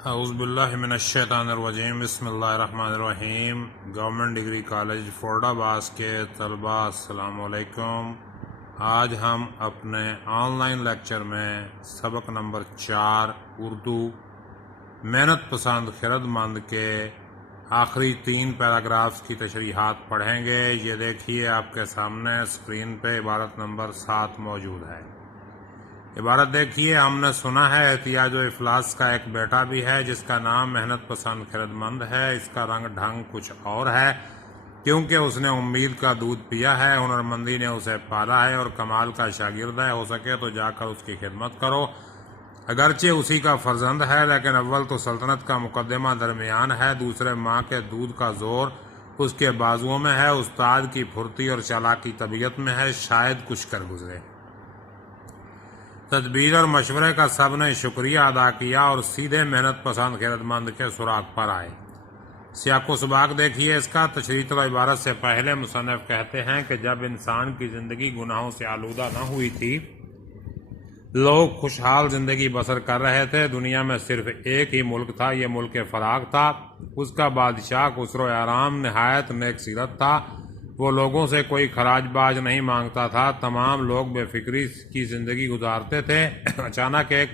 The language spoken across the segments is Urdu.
اعوذ باللہ من الشیطان الرجیم، بسم اللہ الرحمن الرحیم۔ گورنمنٹ ڈگری کالج فورڈ آباد کے طلباء السلام علیکم۔ آج ہم اپنے آن لائن لیکچر میں سبق نمبر 4 اردو محنت پسند خرد مند کے آخری 3 پیراگرافز کی تشریحات پڑھیں گے۔ یہ دیکھیے آپ کے سامنے اسکرین پہ عبارت نمبر 7 موجود ہے۔ عبارت دیکھیے، ہم نے سنا ہے احتیاج و افلاس کا ایک بیٹا بھی ہے جس کا نام محنت پسند خرد مند ہے۔ اس کا رنگ ڈھنگ کچھ اور ہے کیونکہ اس نے امید کا دودھ پیا ہے، ہنرمندی نے اسے پالا ہے اور کمال کا شاگرد ہے۔ ہو سکے تو جا کر اس کی خدمت کرو، اگرچہ اسی کا فرزند ہے، لیکن اول تو سلطنت کا مقدمہ درمیان ہے، دوسرے ماں کے دودھ کا زور اس کے بازوؤں میں ہے، استاد کی پھرتی اور چالاکی طبیعت میں ہے، شاید کچھ کر گزرے۔ تدبیر اور مشورے کا سب نے شکریہ ادا کیا اور سیدھے محنت پسند خیرت مند کے سراغ پر آئے۔ سیاق و سباق دیکھیے اس کا۔ تشریح و عبارت سے پہلے مصنف کہتے ہیں کہ جب انسان کی زندگی گناہوں سے آلودہ نہ ہوئی تھی، لوگ خوشحال زندگی بسر کر رہے تھے۔ دنیا میں صرف ایک ہی ملک تھا، یہ ملک فراغ تھا۔ اس کا بادشاہ خسرو آرام نہایت نیک سیرت تھا، وہ لوگوں سے کوئی خراج باج نہیں مانگتا تھا، تمام لوگ بے فکری کی زندگی گزارتے تھے۔ اچانک ایک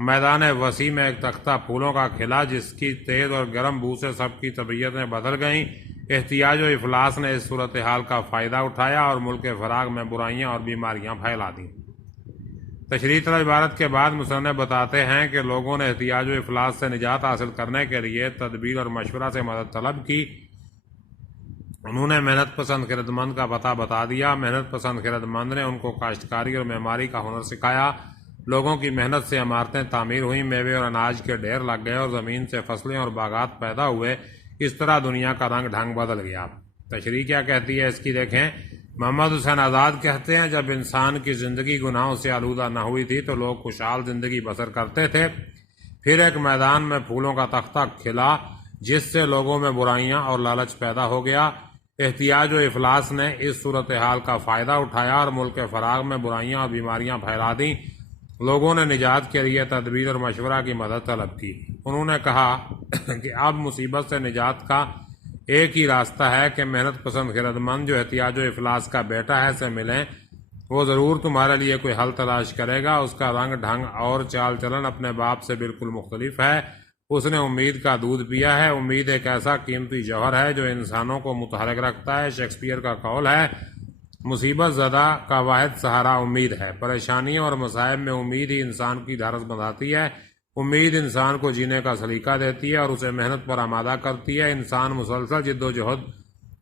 میدان وسیع میں ایک تختہ پھولوں کا کھلا جس کی تیز اور گرم بو سے سب کی طبیعتیں بدل گئیں۔ احتیاج و افلاس نے اس صورتحال کا فائدہ اٹھایا اور ملک فراغ میں برائیاں اور بیماریاں پھیلا دیں۔ تشریح و عبارت کے بعد مصنف بتاتے ہیں کہ لوگوں نے احتیاج و افلاس سے نجات حاصل کرنے کے لیے تدبیر اور مشورہ سے مدد طلب کی۔ انہوں نے محنت پسند خیرت مند کا پتہ بتا دیا۔ محنت پسند خیرت مند نے ان کو کاشتکاری اور معماری کا ہنر سکھایا۔ لوگوں کی محنت سے عمارتیں تعمیر ہوئیں، میوے اور اناج کے ڈھیر لگ گئے اور زمین سے فصلیں اور باغات پیدا ہوئے۔ اس طرح دنیا کا رنگ ڈھنگ بدل گیا۔ تشریح کیا کہتی ہے اس کی دیکھیں۔ محمد حسین آزاد کہتے ہیں، جب انسان کی زندگی گناہوں سے آلودہ نہ ہوئی تھی تو لوگ خوشحال زندگی بسر کرتے تھے۔ پھر ایک میدان میں پھولوں کا تختہ کھلا جس سے لوگوں میں برائیاں اور لالچ پیدا ہو گیا۔ احتیاج و افلاس نے اس صورتحال کا فائدہ اٹھایا اور ملک فراغ میں برائیاں اور بیماریاں پھیلا دیں۔ لوگوں نے نجات کے لیے تدبیر اور مشورہ کی مدد طلب کی۔ انہوں نے کہا کہ اب مصیبت سے نجات کا ایک ہی راستہ ہے کہ محنت پسند خیرت مند جو احتیاج و افلاس کا بیٹا ہے سے ملیں، وہ ضرور تمہارے لیے کوئی حل تلاش کرے گا۔ اس کا رنگ ڈھنگ اور چال چلن اپنے باپ سے بالکل مختلف ہے۔ اس نے امید کا دودھ پیا ہے۔ امید ایک ایسا قیمتی جوہر ہے جو انسانوں کو متحرک رکھتا ہے۔ شیکسپیئر کا قول ہے، مصیبت زدہ کا واحد سہارا امید ہے۔ پریشانیوں اور مصائب میں امید ہی انسان کی ڈھارس بندھاتی ہے۔ امید انسان کو جینے کا سلیقہ دیتی ہے اور اسے محنت پر آمادہ کرتی ہے۔ انسان مسلسل جد و جہد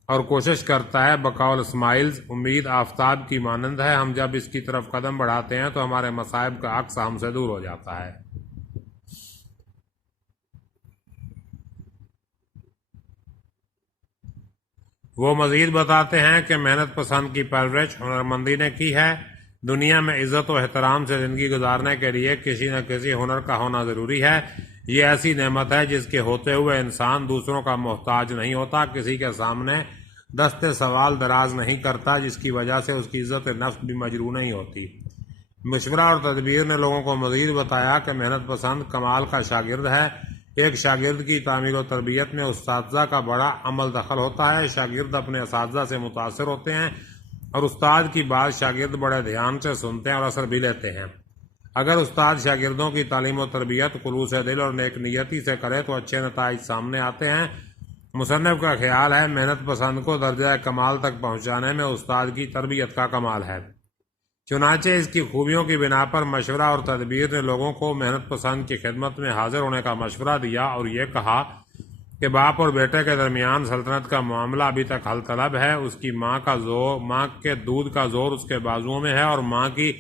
اور کوشش کرتا ہے۔ بقول اسماعیلز، امید آفتاب کی مانند ہے، ہم جب اس کی طرف قدم بڑھاتے ہیں تو ہمارے مصائب کا عکس ہم سے دور ہو جاتا ہے۔ وہ مزید بتاتے ہیں کہ محنت پسند کی پرورش ہنرمندی نے کی ہے۔ دنیا میں عزت و احترام سے زندگی گزارنے کے لیے کسی نہ کسی ہنر کا ہونا ضروری ہے۔ یہ ایسی نعمت ہے جس کے ہوتے ہوئے انسان دوسروں کا محتاج نہیں ہوتا، کسی کے سامنے دست سوال دراز نہیں کرتا، جس کی وجہ سے اس کی عزت نفس بھی مجروح نہیں ہوتی۔ مشورہ اور تدبیر نے لوگوں کو مزید بتایا کہ محنت پسند کمال کا شاگرد ہے۔ ایک شاگرد کی تعمیر و تربیت میں اساتذہ کا بڑا عمل دخل ہوتا ہے۔ شاگرد اپنے اساتذہ سے متاثر ہوتے ہیں اور استاد کی بات شاگرد بڑے دھیان سے سنتے ہیں اور اثر بھی لیتے ہیں۔ اگر استاد شاگردوں کی تعلیم و تربیت خلوص دل اور نیک نیتی سے کرے تو اچھے نتائج سامنے آتے ہیں۔ مصنف کا خیال ہے محنت پسند کو درجہ کمال تک پہنچانے میں استاد کی تربیت کا کمال ہے۔ چنانچہ اس کی خوبیوں کی بنا پر مشورہ اور تدبیر نے لوگوں کو محنت پسند کی خدمت میں حاضر ہونے کا مشورہ دیا اور یہ کہا کہ باپ اور بیٹے کے درمیان سلطنت کا معاملہ ابھی تک حل طلب ہے۔ اس کی ماں کے دودھ کا زور اس کے بازوؤں میں ہے اور ماں کی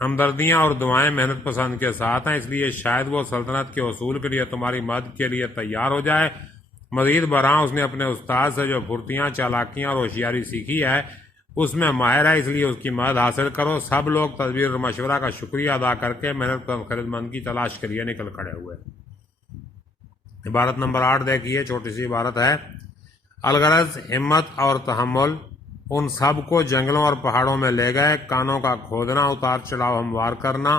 ہمدردیاں اور دعائیں محنت پسند کے ساتھ ہیں، اس لیے شاید وہ سلطنت کے حصول کے لیے تمہاری مدد کے لیے تیار ہو جائے۔ مزید برآں اس نے اپنے استاد سے جو پھرتیاں، چالاکیاں اور ہوشیاری سیکھی ہے اس میں ماہر ہے، اس لیے اس کی مدد حاصل کرو۔ سب لوگ تدبیر اور مشورہ کا شکریہ ادا کر کے محنت پسند خیرت مند کی تلاش کے لیے نکل کھڑے ہوئے۔ عبارت نمبر 8 دیکھیے، چھوٹی سی عبارت ہے۔ الغرض ہمت اور تحمل ان سب کو جنگلوں اور پہاڑوں میں لے گئے۔ کانوں کا کھودنا، اتار چڑھاؤ ہموار کرنا،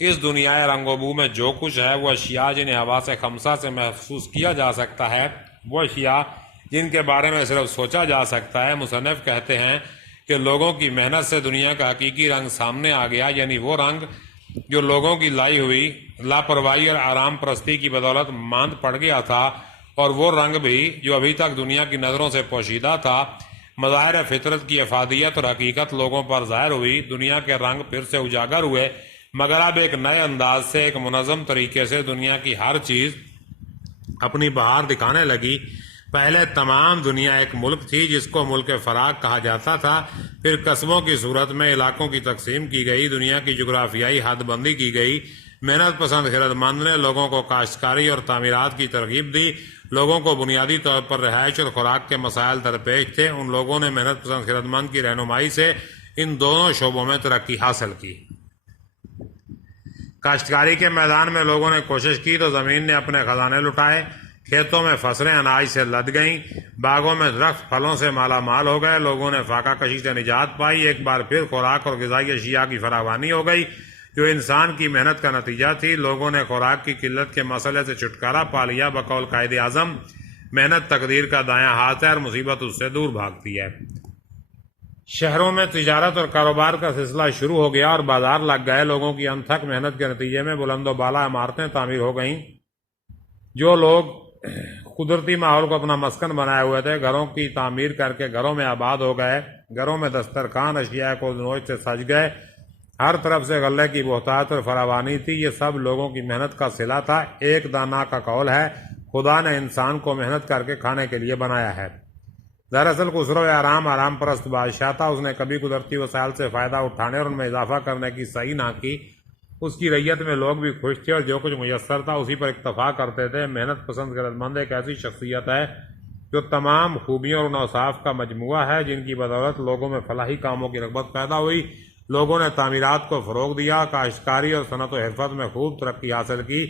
اس دنیا رنگ و بو میں جو کچھ ہے وہ اشیاء جنہیں حواس خمسہ سے محسوس کیا جا سکتا ہے، وہ اشیاء جن کے بارے میں صرف سوچا جا سکتا ہے۔ مصنف کہتے ہیں کہ لوگوں کی محنت سے دنیا کا حقیقی رنگ سامنے آ گیا، یعنی وہ رنگ جو لوگوں کی لائی ہوئی لاپرواہی اور آرام پرستی کی بدولت ماند پڑ گیا تھا، اور وہ رنگ بھی جو ابھی تک دنیا کی نظروں سے پوشیدہ تھا۔ مظاہر فطرت کی افادیت اور حقیقت لوگوں پر ظاہر ہوئی، دنیا کے رنگ پھر سے اجاگر ہوئے، مگر اب ایک نئے انداز سے، ایک منظم طریقے سے دنیا کی ہر چیز اپنی بہار دکھانے لگی۔ پہلے تمام دنیا ایک ملک تھی جس کو ملک فراغ کہا جاتا تھا، پھر قصبوں کی صورت میں علاقوں کی تقسیم کی گئی، دنیا کی جغرافیائی حد بندی کی گئی۔ محنت پسند خیرت مند نے لوگوں کو کاشتکاری اور تعمیرات کی ترغیب دی۔ لوگوں کو بنیادی طور پر رہائش اور خوراک کے مسائل درپیش تھے، ان لوگوں نے محنت پسند خیرت مند کی رہنمائی سے ان دونوں شعبوں میں ترقی حاصل کی۔ کاشتکاری کے میدان میں لوگوں نے کوشش کی تو زمین نے اپنے خزانے لٹائے، کھیتوں میں فصلیں اناج سے لد گئیں، باغوں میں درخت پھلوں سے مالا مال ہو گئے، لوگوں نے فاقہ کشی سے نجات پائی، ایک بار پھر خوراک اور غذائی اشیاء کی فراوانی ہو گئی جو انسان کی محنت کا نتیجہ تھی۔ لوگوں نے خوراک کی قلت کے مسئلے سے چھٹکارا پا لیا، بقول قائد اعظم محنت تقدیر کا دایاں ہاتھ ہے اور مصیبت اس سے دور بھاگتی ہے۔ شہروں میں تجارت اور کاروبار کا سلسلہ شروع ہو گیا اور بازار لگ گئے، لوگوں کی انتھک محنت کے نتیجے میں بلند و بالا عمارتیں تعمیر ہو گئیں۔ جو لوگ قدرتی ماحول کو اپنا مسکن بنائے ہوئے تھے، گھروں کی تعمیر کر کے گھروں میں آباد ہو گئے، گھروں میں دسترخوان اشیاء کو نوش سے سج گئے، ہر طرف سے غلے کی بہتات اور فراوانی تھی، یہ سب لوگوں کی محنت کا صلہ تھا۔ ایک دانا کا قول ہے، خدا نے انسان کو محنت کر کے کھانے کے لیے بنایا ہے۔ دراصل خسرو آرام پرست بادشاہ تھا، اس نے کبھی قدرتی وسائل سے فائدہ اٹھانے اور ان میں اضافہ کرنے کی صحیح نہ کی۔ اس کی رعیت میں لوگ بھی خوش تھے اور جو کچھ میسر تھا اسی پر اکتفا کرتے تھے۔ محنت پسند خیرت مند ایک ایسی شخصیت ہے جو تمام خوبیوں اور اوصاف کا مجموعہ ہے، جن کی بدولت لوگوں میں فلاحی کاموں کی رغبت پیدا ہوئی۔ لوگوں نے تعمیرات کو فروغ دیا، کاشتکاری اور صنعت و حرفت میں خوب ترقی حاصل کی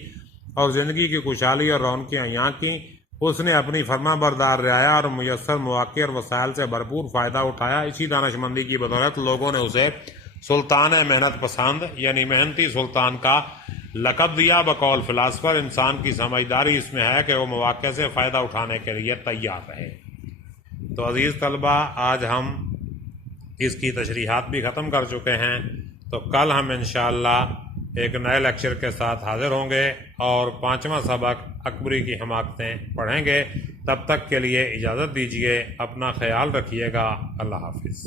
اور زندگی کی خوشحالی اور رونقیں عیاں کیں۔ اس نے اپنی فرما بردار رعایا اور میسر مواقع اور وسائل سے بھرپور فائدہ اٹھایا۔ اسی دانش مندی کی بدولت لوگوں نے اسے سلطان محنت پسند یعنی محنتی سلطان کا لقب دیا۔ بقول فلاسفر، انسان کی سمجھداری اس میں ہے کہ وہ مواقع سے فائدہ اٹھانے کے لیے تیار رہے۔ تو عزیز طلبہ، آج ہم اس کی تشریحات بھی ختم کر چکے ہیں، تو کل ہم انشاءاللہ ایک نئے لیکچر کے ساتھ حاضر ہوں گے اور 5واں سبق اکبری کی حماقتیں پڑھیں گے۔ تب تک کے لیے اجازت دیجیے، اپنا خیال رکھیے گا۔ اللہ حافظ۔